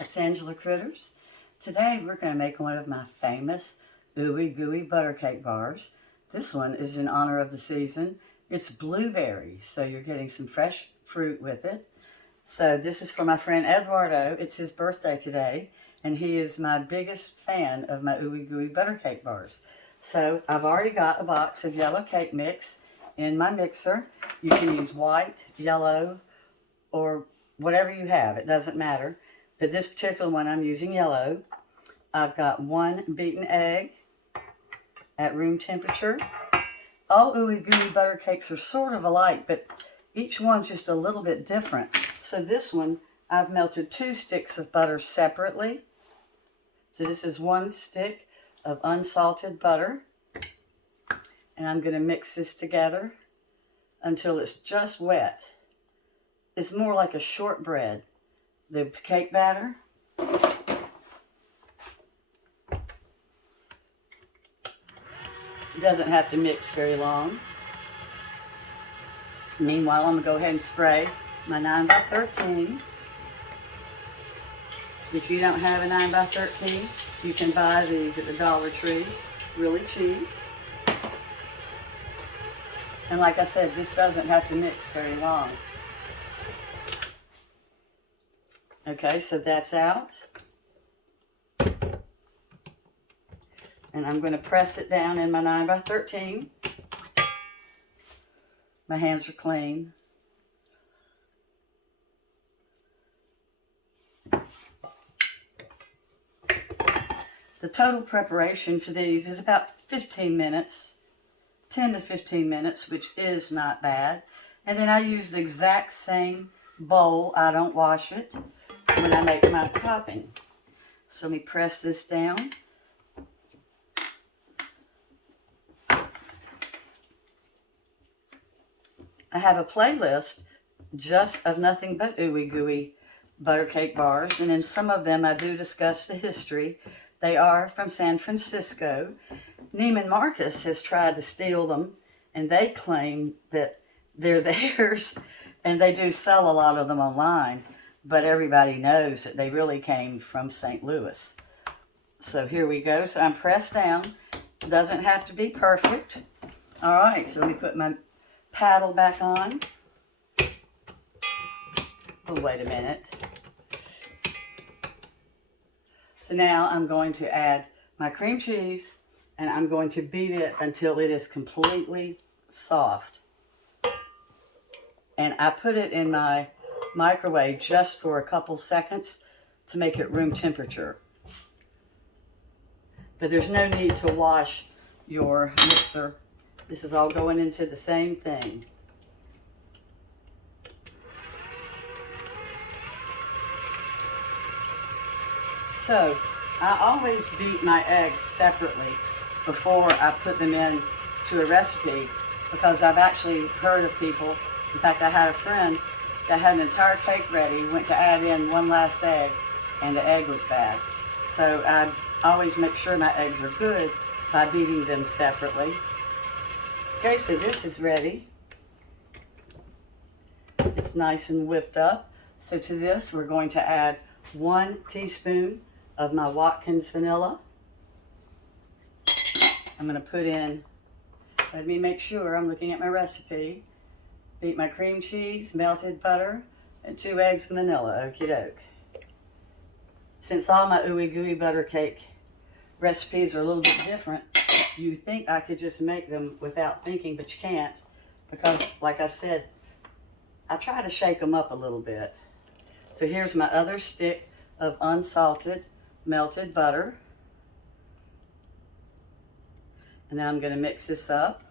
It's Angela Critters. Today we're going to make one of my famous Ooey Gooey butter cake bars. This one is in honor of the season. It's blueberries, so you're getting some fresh fruit with it. So this is for my friend Eduardo. It's his birthday today, and he is my biggest fan of my Ooey Gooey butter cake bars. So I've already got a box of yellow cake mix in my mixer. You can use white, yellow, or whatever you have. It doesn't matter. But this particular one, I'm using yellow. I've got 1 beaten egg at room temperature. All Ooey Gooey butter cakes are sort of alike, but each one's just a little bit different. So this one, I've melted 2 sticks of butter separately. So this is 1 stick of unsalted butter. And I'm going to mix this together until it's just wet. It's more like a shortbread. The cake batter. It doesn't have to mix very long. Meanwhile, I'm going to go ahead and spray my 9x13. If you don't have a 9x13, you can buy these at the Dollar Tree. Really cheap. And like I said, this doesn't have to mix very long. Okay, so that's out. And I'm going to press it down in my 9x13. My hands are clean. The total preparation for these is about 15 minutes, 10 to 15 minutes, which is not bad. And then I use the exact same bowl. I don't wash it when I make my topping. So let me press this down. I have a playlist just of nothing but Ooey Gooey butter cake bars, and in some of them I do discuss the history. They are from San Francisco. Neiman Marcus has tried to steal them, and they claim that they're theirs, and they do sell a lot of them online, but everybody knows that they really came from St. Louis. So here we go. So I'm pressed down. It doesn't have to be perfect. All right, so let me put my paddle back on. Oh, wait a minute. So now I'm going to add my cream cheese, and I'm going to beat it until it is completely soft. And I put it in my microwave just for a couple seconds to make it room temperature. But there's no need to wash your mixer. This is all going into the same thing. So, I always beat my eggs separately before I put them in to a recipe, because I've actually heard of people, in fact I had a friend that had an entire cake ready, went to add in one last egg, and the egg was bad. So I always make sure my eggs are good by beating them separately. Okay, so this is ready. It's nice and whipped up. So to this, we're going to add 1 teaspoon of my Watkins vanilla. I'm going to put in, let me make sure I'm looking at my recipe. Beat my cream cheese, melted butter, and 2 eggs and vanilla. Okie doke. Since all my Ooey Gooey butter cake recipes are a little bit different, you think I could just make them without thinking, but you can't, because like I said, I try to shake them up a little bit. So here's my other stick of unsalted melted butter. And then I'm going to mix this up.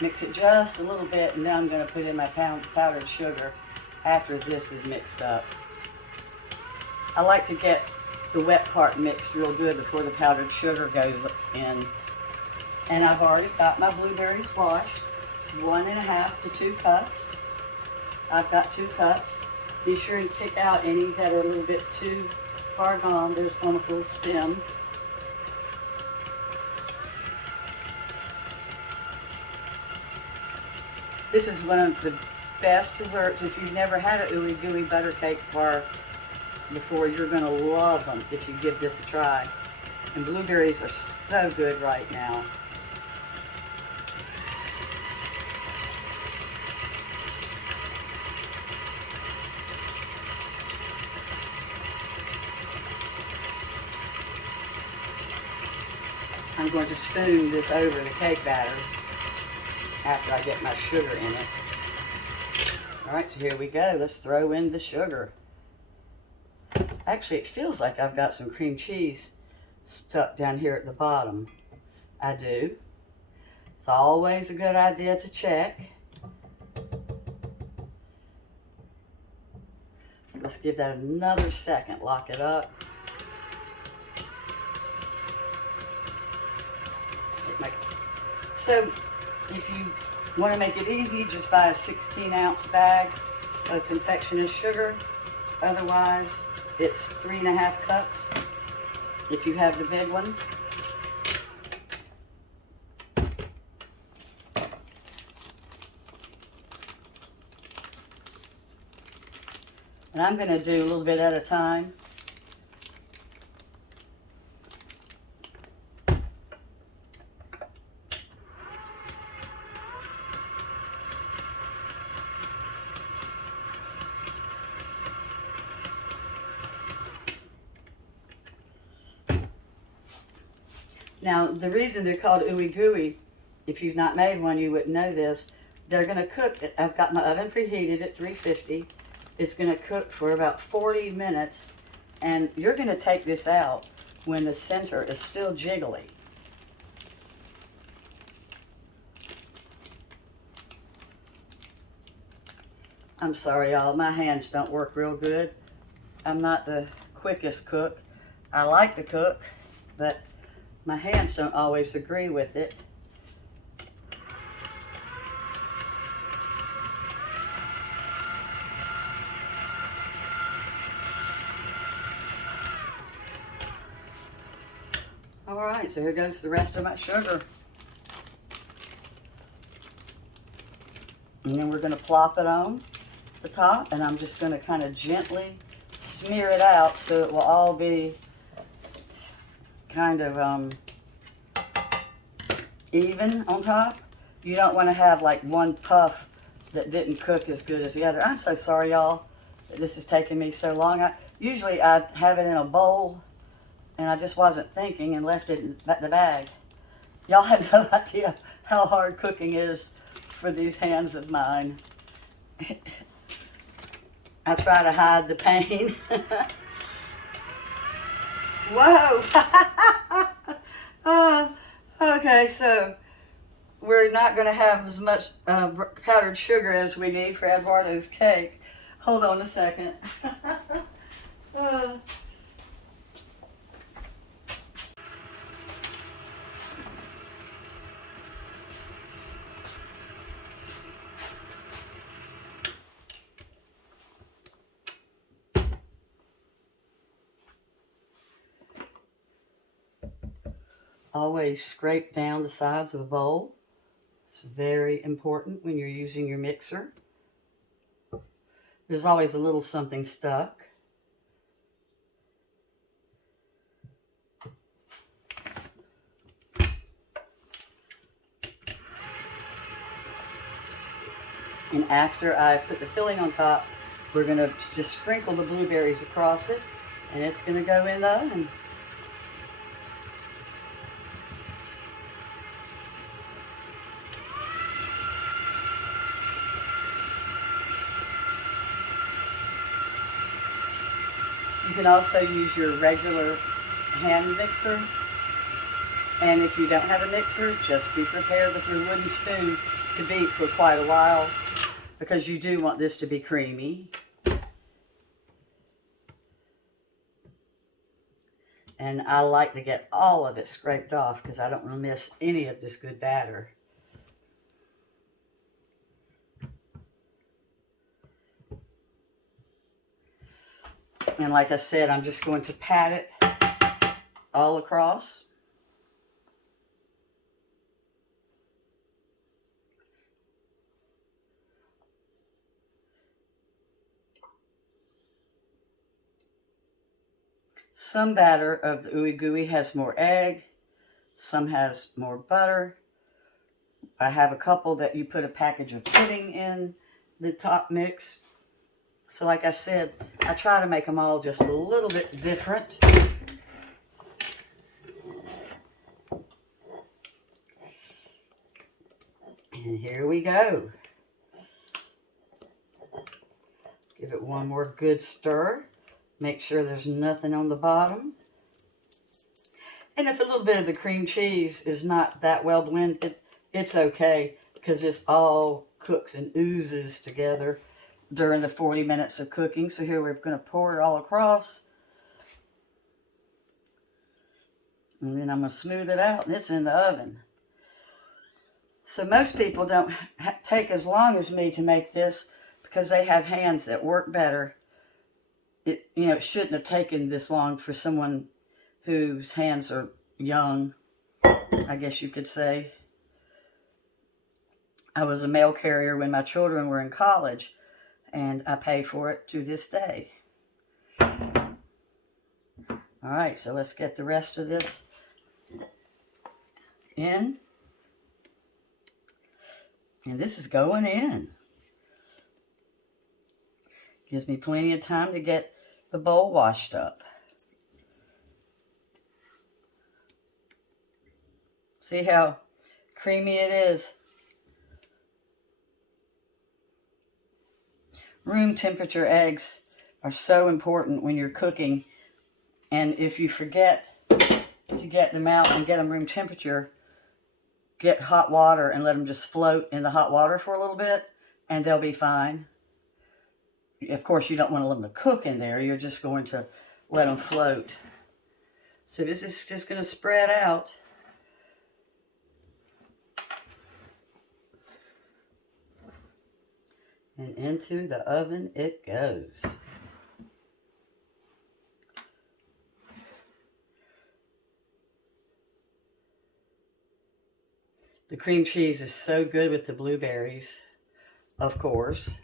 Mix it just a little bit, and then I'm going to put in my powdered sugar after this is mixed up. I like to get the wet part mixed real good before the powdered sugar goes in. And I've already got my blueberries washed, 1.5 to 2 cups. I've got 2 cups. Be sure to pick out any that are a little bit too far gone. There's one with a little stem. This is one of the best desserts. If you've never had a Ooey Gooey butter cake bar before, you're going to love them if you give this a try. And blueberries are so good right now. I'm going to spoon this over the cake batter after I get my sugar in it. Alright, so here we go. Let's throw in the sugar. Actually, it feels like I've got some cream cheese stuck down here at the bottom. I do. It's always a good idea to check. So let's give that another second. Lock it up. So if you want to make it easy, just buy a 16-ounce bag of confectioner's sugar. Otherwise, it's 3.5 cups if you have the big one. And I'm going to do a little bit at a time. Now, the reason they're called Ooey Gooey, if you've not made one, you wouldn't know this. They're going to cook. I've got my oven preheated at 350. It's going to cook for about 40 minutes, and you're going to take this out when the center is still jiggly. I'm sorry, y'all. My hands don't work real good. I'm not the quickest cook. I like to cook, but my hands don't always agree with it. All right, so here goes the rest of my sugar. And then we're going to plop it on the top, and I'm just going to kind of gently smear it out so it will all be kind of even on top. You don't want to have like one puff that didn't cook as good as the other. I'm so sorry, y'all, that this is taking me so long. Usually I have it in a bowl, and I just wasn't thinking and left it in the bag. Y'all have no idea how hard cooking is for these hands of mine. I try to hide the pain. Whoa! Okay, so we're not going to have as much powdered sugar as we need for Eduardo's cake. Hold on a second. Always scrape down the sides of a bowl. It's very important when you're using your mixer. There's always a little something stuck. And after I put the filling on top, we're going to just sprinkle the blueberries across it, and it's going to go in the oven. You can also use your regular hand mixer. And if you don't have a mixer, just be prepared with your wooden spoon to beat for quite a while, because you do want this to be creamy. And I like to get all of it scraped off because I don't want to miss any of this good batter. And like I said, I'm just going to pat it all across. Some batter of the Ooey Gooey has more egg, some has more butter. I have a couple that you put a package of pudding in the top mix. So like I said, I try to make them all just a little bit different. And here we go. Give it one more good stir. Make sure there's nothing on the bottom. And if a little bit of the cream cheese is not that well blended, it's okay, because it's all cooks and oozes together during the 40 minutes of cooking. So here we're going to pour it all across. And then I'm going to smooth it out, and it's in the oven. So most people don't take as long as me to make this because they have hands that work better. It shouldn't have taken this long for someone whose hands are young, I guess you could say. I was a mail carrier when my children were in college, and I pay for it to this day. All right, so let's get the rest of this in. And this is going in. Gives me plenty of time to get the bowl washed up. See how creamy it is? Room temperature eggs are so important when you're cooking. And if you forget to get them out and get them room temperature, get hot water and let them just float in the hot water for a little bit, and they'll be fine. Of course, you don't want to let them cook in there. You're just going to let them float. So this is just going to spread out. And into the oven it goes. The cream cheese is so good with the blueberries, of course.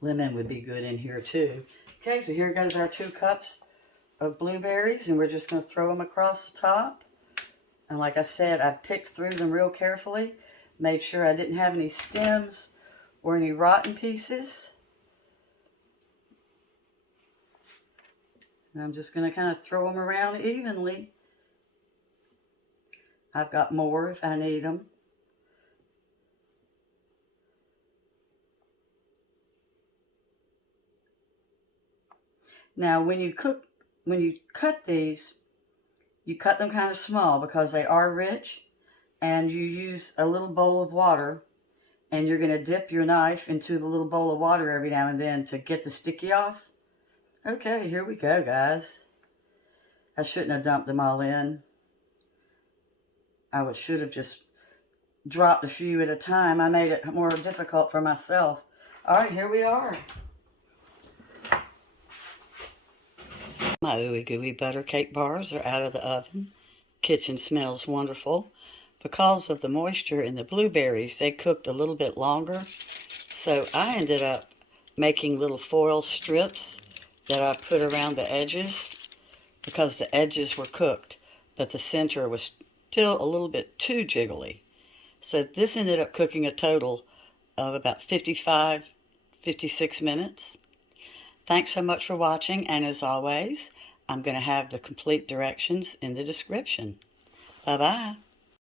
Lemon would be good in here too. Okay, so here goes our 2 cups of blueberries, and we're just going to throw them across the top. And like I said, I picked through them real carefully, made sure I didn't have any stems or any rotten pieces. And I'm just going to kind of throw them around evenly. I've got more if I need them. Now, when you cut these, you cut them kind of small because they are rich, and you use a little bowl of water, and you're going to dip your knife into the little bowl of water every now and then to get the sticky off. Okay, here we go, guys. I shouldn't have dumped them all in. I should have just dropped a few at a time. I made it more difficult for myself. All right, here we are. My Ooey Gooey butter cake bars are out of the oven. Kitchen smells wonderful. Because of the moisture in the blueberries, they cooked a little bit longer. So I ended up making little foil strips that I put around the edges because the edges were cooked, but the center was still a little bit too jiggly. So this ended up cooking a total of about 55, 56 minutes. Thanks so much for watching, and as always, I'm going to have the complete directions in the description. Bye-bye.